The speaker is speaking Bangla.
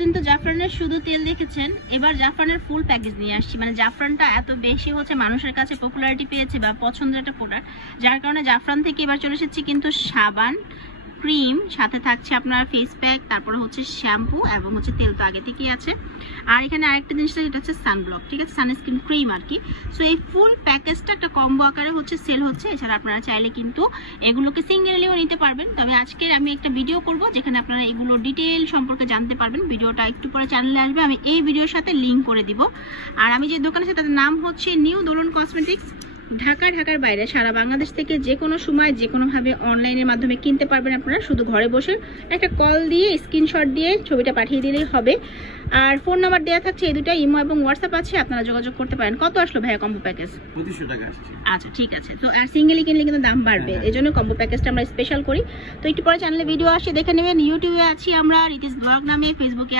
দিন তো জাফরানের শুধু তেল দেখেছেন, এবার জাফরানের ফুল প্যাকেজ নিয়ে আসছি। মানে জাফরানটা এত বেশি হচ্ছে মানুষের কাছে পপুলারিটি পেয়েছে বা পছন্দের একটা প্রোডাক্ট, যার কারণে জাফরান থেকে এবার চলে এসেছি কিন্তু সাবান, ক্রিম, সাথে থাকছে আপনার ফেস প্যাক, তারপরে হচ্ছে শ্যাম্পু এবং হচ্ছে তেল তো আগে থেকেই আছে। আর এখানে আরেকটা জিনিস যেটা হচ্ছে সানব্লক, ঠিক আছে, সানস্ক্রিন ক্রিম আর কি। সো এই ফুল প্যাকেজটা একটা কম্বো আকারে হচ্ছে সেল হচ্ছে। এছাড়া আপনারা চাইলে কিন্তু এগুলোকে সিঙ্গেলিও নিতে পারবেন। তবে আজকে আমি একটা ভিডিও করব যেখানে আপনারা এগুলো ডিটেইল সম্পর্কে জানতে পারবেন। ভিডিওটা একটু পরে চ্যানেলে আসবে, আমি এই ভিডিওর সাথে লিঙ্ক করে দিব। আর আমি যে দোকানে সেটার নাম হচ্ছে নিউ দোলন কসমেটিক্স। ঢাকার বাইরে সারা বাংলাদেশ থেকে যে কোনো সময় যে কোনোভাবে অনলাইনের মাধ্যমে কিনতে পারবেন আপনারা। শুধু ঘরে বসে একটা কল দিয়ে স্ক্রিনশট দিয়ে ছবিটা পাঠিয়ে দিলেই হবে। আর ফোন নাম্বার দেওয়া থাকছে, এই দুটো ইমো এবং হোয়াটসঅ্যাপ আছে, আপনারা যোগাযোগ করতে পারেন। কত আসলো ভাইয়া কম্বো প্যাকেজ? 2500 টাকা আসছে। আচ্ছা ঠিক আছে। তো আর সিঙ্গেলি কিনলে কিন্তু দাম বাড়বে, এই জন্য কম্বো প্যাকেজটা আমরা স্পেশাল করি। তো একটু পরে চ্যানেলে ভিডিও আসছে দেখে নেবেন। ইউটিউবে আছি আমরা রিতিস ব্লগ নামে, ফেসবুকে